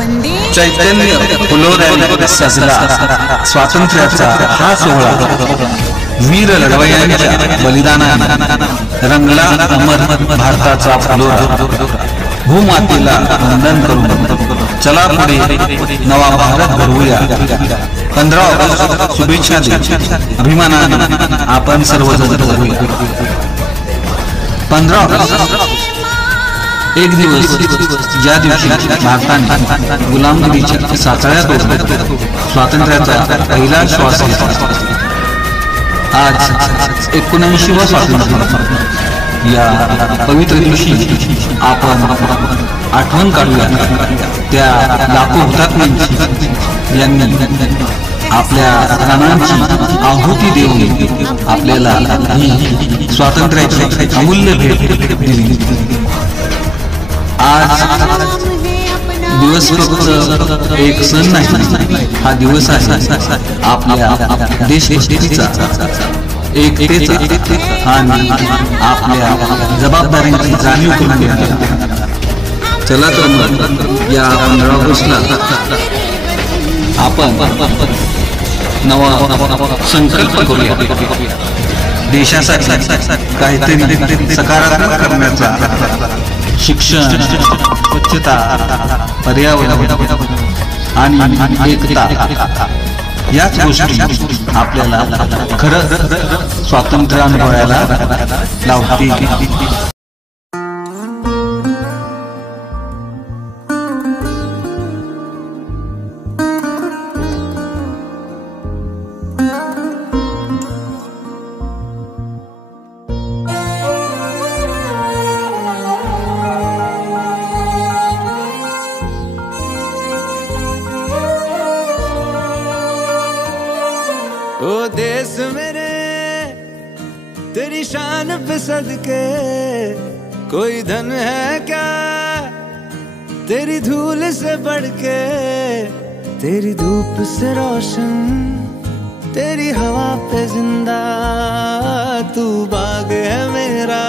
चैतन्य फुलोऱ्याने सजला स्वातंत्र्याचा हा सोहळा वीर लढवय्यांच्या बलिदानाने रंगला अमर भारताचा फुलोरा। भूमातेला वंदन करून चला पुढे नवा भारत घडवूया। 15 ऑगस्ट शुभेच्छा दे अभिमानाने आपण सर्वजण घडवूया। 15 ऑगस्ट एक दिवस ज्या दिवशी भारताने गुलामगिरीच्या साचळ्यात स्वातंत्र्याचा पहिला श्वास घेतला। आज 79वा स्वातंत्र्य या पवित्र दिवशी आपण आठवण काढूया त्या लाखो हुतात्म्यांची यांनी आपल्या प्राणांची आहुती देऊन आपल्याला ही स्वातंत्र्याची अमूल्य भेट दिली। आज दिवस फक्त एक सण नाही, हा दिवस आहे आपल्या देशभक्तीचा, एकतेचा आणि आपल्या जबाबदाऱ्यांची जाणीव करून देण्याचा। चला तर मग या 15 ऑगस्टला आपण नवा संकल्प करूया। देशासाठी काहीतरी सकारात्मक करण्याचा। शिक्षण, स्वच्छता, पर्यावरण आणि एकता याच गोष्टी आपल्याला खरं स्वातंत्र्य अनुभवायला लावतील। ओ देश मेरे तेरी शान पे सदके कोई धन है क्या तेरी धूल से बढ़ के, तेरी धूप से रोशन, तेरी हवा पे जिंदा। तू बाग है मेरा,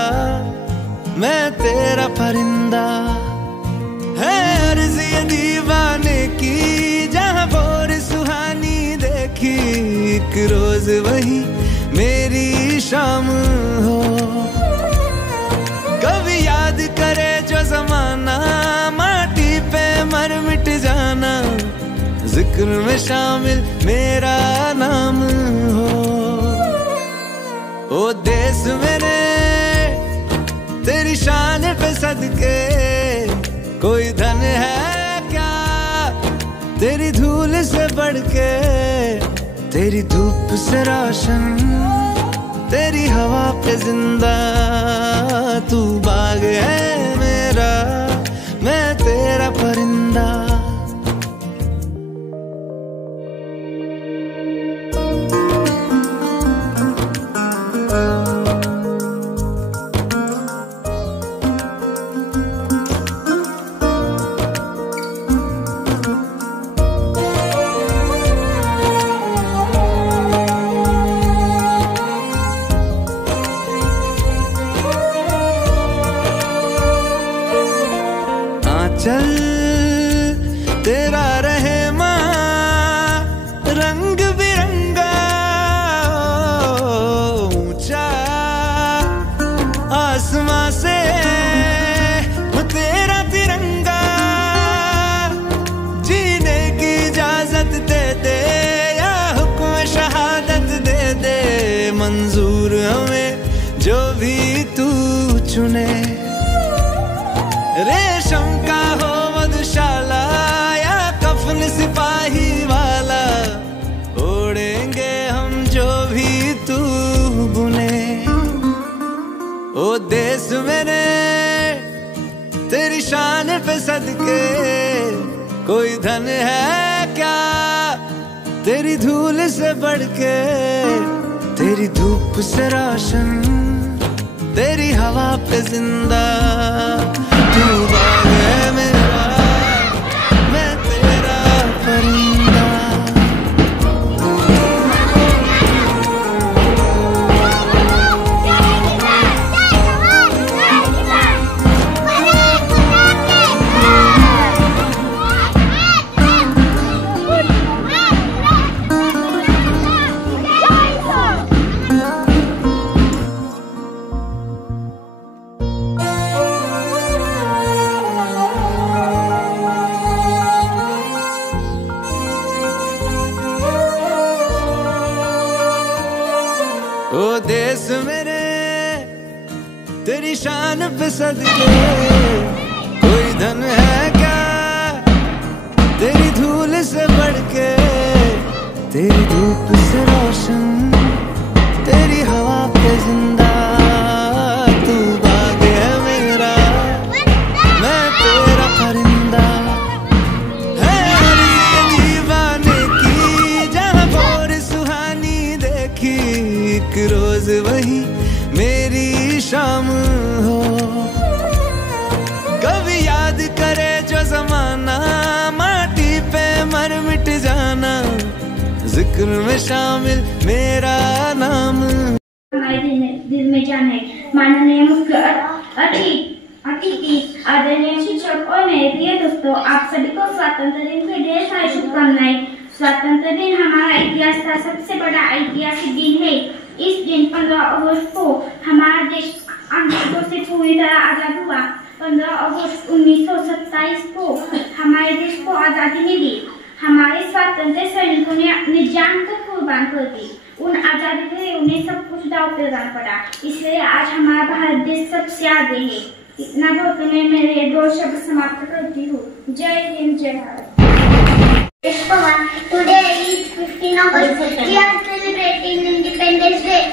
मैं तेरा परिंदा। है अर्ज़ ये दीवाने की जहाँ भोर सुहानी देखी, एक रोज वही मेरी शाम हो। कभी याद करे जो जमाना, माटी पे मर मिट जाना, जिक्र में शामिल मेरा नाम हो। ओ देश मेरे तेरी शान पे सदके कोई धन है क्या तेरी धूल से बढ़ के, तेरी धूप से रोशन, तेरी हवा पे जिंदा। तू बाग है मेरा, मैं तेरा परिंदा। चल तेरा रहे माँ रंग बिरंगा, ऊंचा आसमां से तेरा तिरंगा। जीने की इजाजत दे दे या हुक्म शहादत दे दे, मंजूर हमें जो भी तू चुने। रेशम का हो मधुशाला या कफन सिपाही वाला, ओढ़ेंगे हम जो भी तू बुने। ओ देश मेरे तेरी शान पे सदके कोई धन है क्या तेरी धूल से बढ़ के, तेरी धूप से रोशन, तेरी हवा पे जिंदा। तू बाग है मेरा, मैं तेरा परिंदा। ओ देश मेरे तेरी शान पे सदके, कोई धन है क्या तेरी धूल से बढ़ के, तेरी धूप से रोशन तेरी हवा पे जिंदा, तू बाग है मेरा मैं तेरा परिंदा, है हरी दीवाने की जहाँ भोर सुहानी देखी, एक रोज वही मेरी शाम हो, कभी याद करे जो जमाना माटी पे मर मिट जाना, जिक्र में शामिल मेरा नाम। हमारे दिल में जान है। माननीय मुख्य अतिथि, आदरणीय शिक्षक और मेरे प्रिय दोस्तों, आप सभी को स्वतंत्रता दिन की ढेर सारी शुभकामनाएं। स्वतंत्रता दिन हमारा इतिहास का सबसे बड़ा ऐतिहासिक दिन है। इस दिन 15 अगस्त को हमारा देश अंग्रेजों से पूरी तरह आजाद हुआ। 15 अगस्त 1927 को हमारे देश को आजादी मिली। हमारे स्वतंत्र सैनिकों ने अपनी जान को कुर्बान कर दी। उन आजादी के लिए उन्हें सब कुछ दांव पे लगाना पड़ा, इसलिए आज हमारा भारत देश सबसे आगे है। इतना बोलकर मैं मेरे 2 शब्द समाप्त करती हूँ। जय हिंद, जय Bharat. Today is 15 August. We are celebrating Independence Day.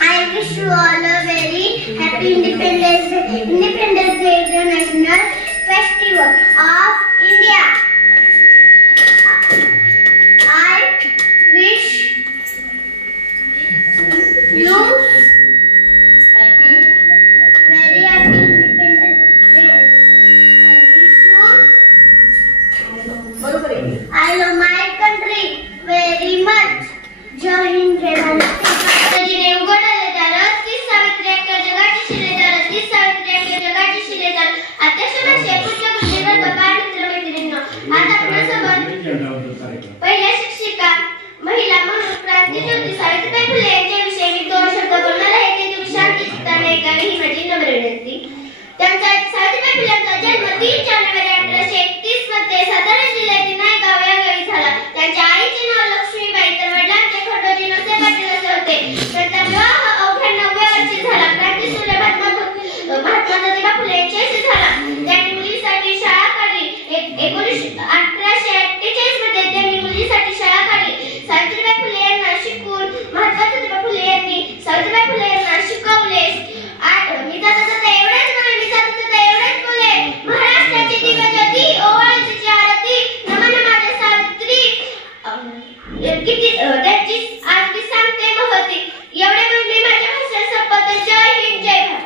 I wish you all a very happy Independence Day. Independence Day is the national festival of India. I wish you very happy Independence Day. I wish you. I love my country very much. जय हिंद, जय भारत. जिने उघडले दार, ती सावित्री अक्का जगाची शिलेदार, ती सावित्री अक्का जगाची शिलेदार. अध्यक्षाला शेपूटच्या गुन्हेगार बाबा मित्रमैत्रिणींनो, आज आपल्यासोबत पहिल्या शिक्षिका महिला म्हणून क्रांतीज्योती सावित्रीबाई फुले यांच्याविषयी मी 2 शब्द बोलणार आहे. ते तुम्ही शांती चित्ताने ऐकावे ही माझी नम्र विनंती. त्यांचा सावित्रीबाई फुल्यांचा जन्म 3 जानेवारी 1831 मध्ये सातारा जिल्ह्यातील नायगाव या गावी झाला. त्यांच्या आईचे नाव लक्ष्मीबाई तर वडिलांचे खंडोजी नसे पाटील असे होते. त्यांचा विवाह अवघ्या 9व्या वर्षी झाला. क्रांतीसूर्य महात्मा ज्योतिबा फुले यांच्याशी झाला. त्यांनी मुलीसाठी शाळा काढली. 1848 मध्ये त्यांनी मुलीसाठी शाळा काढली. सावित्रीबाई फुले यांना शिकून महात्मा ज्योतिबा फुले यांनी सावित्रीबाई फुले यांना शिकवले. मी जाता एवढेच बोले. महाराष्ट्राची दिव्यज्योती ओवाळीची आरती नमन माझ्या सावित्री किती त्याची आज मी सांगते महती. एवढे म्हणून माझ्या भाषण संपत. जय हिंद, जय भारत.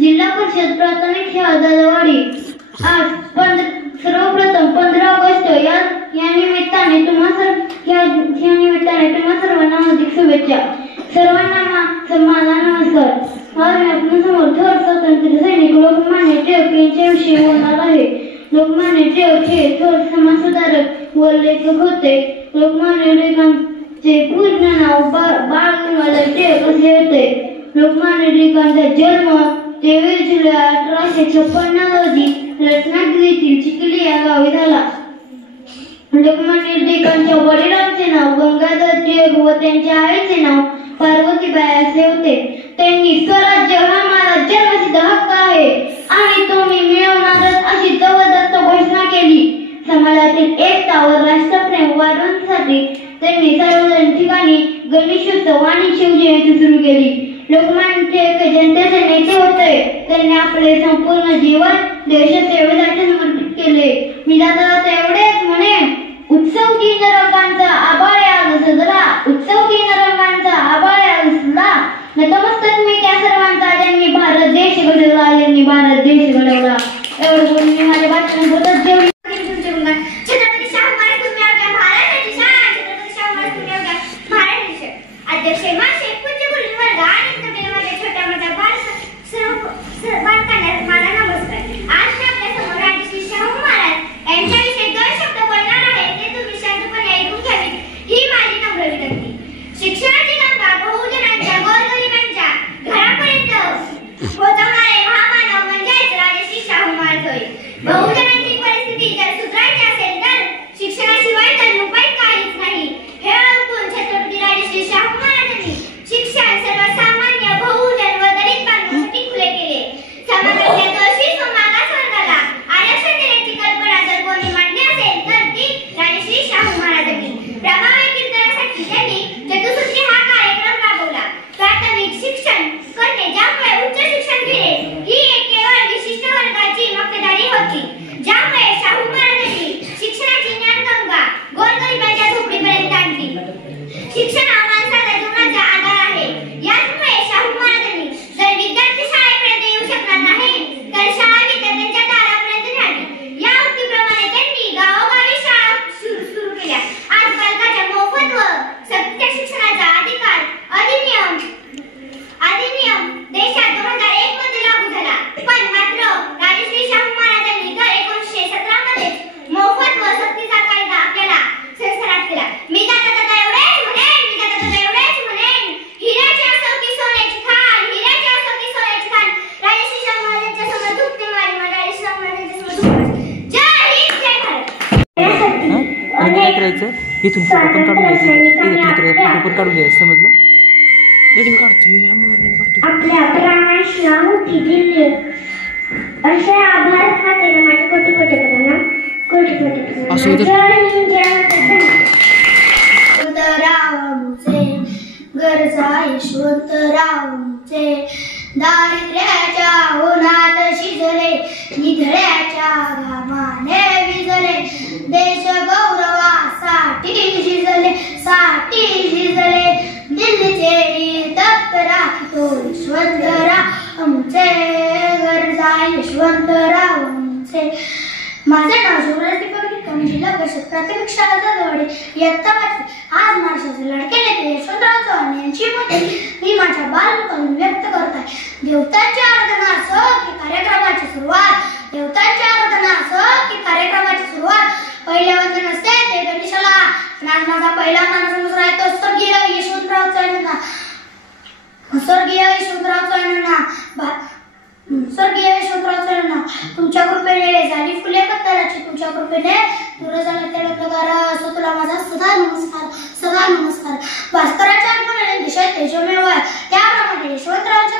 जिल्हा परिषद प्राथमिक शाळा दलवाडी. आज सर्वप्रथम 15 ऑगस्ट या निमित्ताने तुम्हा सर्वांना हार्दिक शुभेच्छा. सर्वांना माझा नमस्कार. आज मी आपल्यासमोर थोर स्वातंत्र्य सैनिक लोकमान्य टिळक यांच्याविषयी बोलणार आहे. लोकमान्य टिळक हे थोर समाजसुधारक व लेखक होते. लोकमान्य टिळकांचे पूर्ण नाव बाळ गंगाधर टिळक असे होते. लोकमान्य टिळकांचा जन्म 23 जुलै 1856 रोजी रत्नागिरीतील चिखली या गावी झाला. लोकमान्य टिळकांच्या वडिलांचे नाव गंगाधर टिळक व त्यांच्या आईचे नाव पार्वतीबाई असे होते. त्यांनी स्वराज्य हा माझा जन्मसिद्ध हक्क आहे आणि तो मी मिळवणारच अशी जबरदस्त घोषणा केली. समाजातील एकता व राष्ट्रप्रेम वाढवण्यासाठी त्यांनी सार्वजनिक ठिकाणी गणेशोत्सव आणि शिवजयंती सुरू केली. लोकमान्य टिळक जनतेचे नेते होते. त्यांनी आपले संपूर्ण जीवन देशसेवेसाठी समर्पित केले. मी जाता एवढेच म्हणे, उत्सव तीन रंगांचा आभाळ आज सजला, उत्सव तीन रंगांचा आभाळ आज सजला. नतमस्तक मी त्या सर्वांचा ज्यांनी भारत देश घडवला, ज्यांनी भारत देश घडवला. एवढं बोलून मी माझ्या भाषणाबद्दल जेवढी छत्रपती शाहू महाराज तुम्ही आमच्या महाराष्ट्राची शान, छत्रपती शाहू महाराज तुम्ही आमच्या महाराष्ट्राची शान. अध्यक्ष मासे पूज्य गुरु वर्ग आणि सगळ्या माझ्या छोट्या मोठ्या बालकांना माझा नमस्कार. आज मी आपल्या समोर राजश्री शाहू महाराज यांच्याविषयी 2 शब्द बोलणार आहे. ते तुम्ही शांतपणे ऐकून घ्यावे ही माझी नम्र विनंती. शिक्षणाची गंगा बहुजनांच्या गोरगरिबांच्या घरापर्यंत पोहोचवणारे महामानव म्हणजेच राजश्री शाहू महाराज होय. बहुजनांची परिस्थिती जर सुधारायची असेल तर शिक्षणाशिवाय तर उपाय काहीच नाही. हे ओळखून छत्रपती राजश्री शाहू महाराजांनी शिक्षण सर्वसामान्य बहुजन व दलित बांधवांसाठी खुले केले. समाजातल्या दोषी व मागास वर्गाला आरक्षण देण्याची कल्पना जर कोणी मांडली असेल तर ती राजश्री शाहू महाराजांनी. प्रभावी कीर्तनासाठी त्यांनी चतुसूत्री हा कार्यक्रम राबवला. प्राथमिक शिक्षण करणे ज्यामुळे उच्च शिक्षण घेणे ही एक केवळ विशिष्ट वर्गाची मक्तेदारी होती. ज्यामुळे शाहू महाराजांनी शिक्षणाची ज्ञानगंगा गोरगरिबांच्या झोपडीपर्यंत आणली. शिक्षण हा माणसाच्या जीवनाचा आधार आहे. याचमुळे शाहू महाराजांनी जर विद्यार्थी शाळेपर्यंत येऊ शकणार नाही तर शाळा विद्यार्थ्यांच्या दारापर्यंत न्यावी. या उक्तीप्रमाणे त्यांनी गावोगावी शाळा सुरू केल्या. आज बालकाच्या मोफत व सक्तीच्या शिक्षणाचा अधिनियम देशात 2001 मध्ये लागू झाला. पण मात्र राजश्री शाहू महाराजांनी तर 1917 मध्ये मोफत व सक्तीचा कायदा आपल्याला संस्कारात केला. मी जाता एवढेच म्हणेन, हिऱ्याची असो की सोन्याची खाण, हिऱ्याची असो की सोन्याची खाण, राजश्री शाहू महाराजांच्या समोर झुकते मारी, राजश्री शाहू महाराजांच्या समोर झुकते. जय हिंद, जय भारत. काय करायचं, इथून फोटो पण काढून घ्यायचं, फोटो पण काढून घ्यायचं, समजलं? रेडी काढतोय, आपल्या प्राणाशी आहुती दिली असे आभार खाते माझे कोटी कोटी प्रणाम, कोटी कोटी प्रणाम. जय हिंद, जय भारत. यशवंतरावांचे गरजा यशवंतरावांचे दारिद्र्याच्या उन्हात शिजले, निधड्याच्या घामाने विजले, देश गौरवासाठी झिजले, दिल्लीचे तप्त राखतो यशवंतरावांचे गरजा यशवंतरावांचे. माझे नाव शिवराज दीपक निकम, जिल्हा परिषद प्राथमिक शाळा जाधववाडी, इयत्ता 5वी. आज महाराष्ट्राचे लाडके नेते यशवंतराव चव्हाण यांची मते मी माझ्या बालपणातून व्यक्त करत आहे. देवतांची आराधना असो की कार्यक्रमाची सुरुवात, पहिल्या वंदन असते ते गणेशाला. आज माझा पहिला मानसमुद्र आहे तो स्वर्गीय यशवंतराव चव्हाणांना. तुमच्या कृपेने झाली फुले कत्तराची, तुमच्या कृपेने दूर झाला तेवढा असो तुला माझा सदा नमस्कार. भास्कराच्या आगमनाने दिशा तेजोमय, त्याप्रमाणे यशवंतरावच्या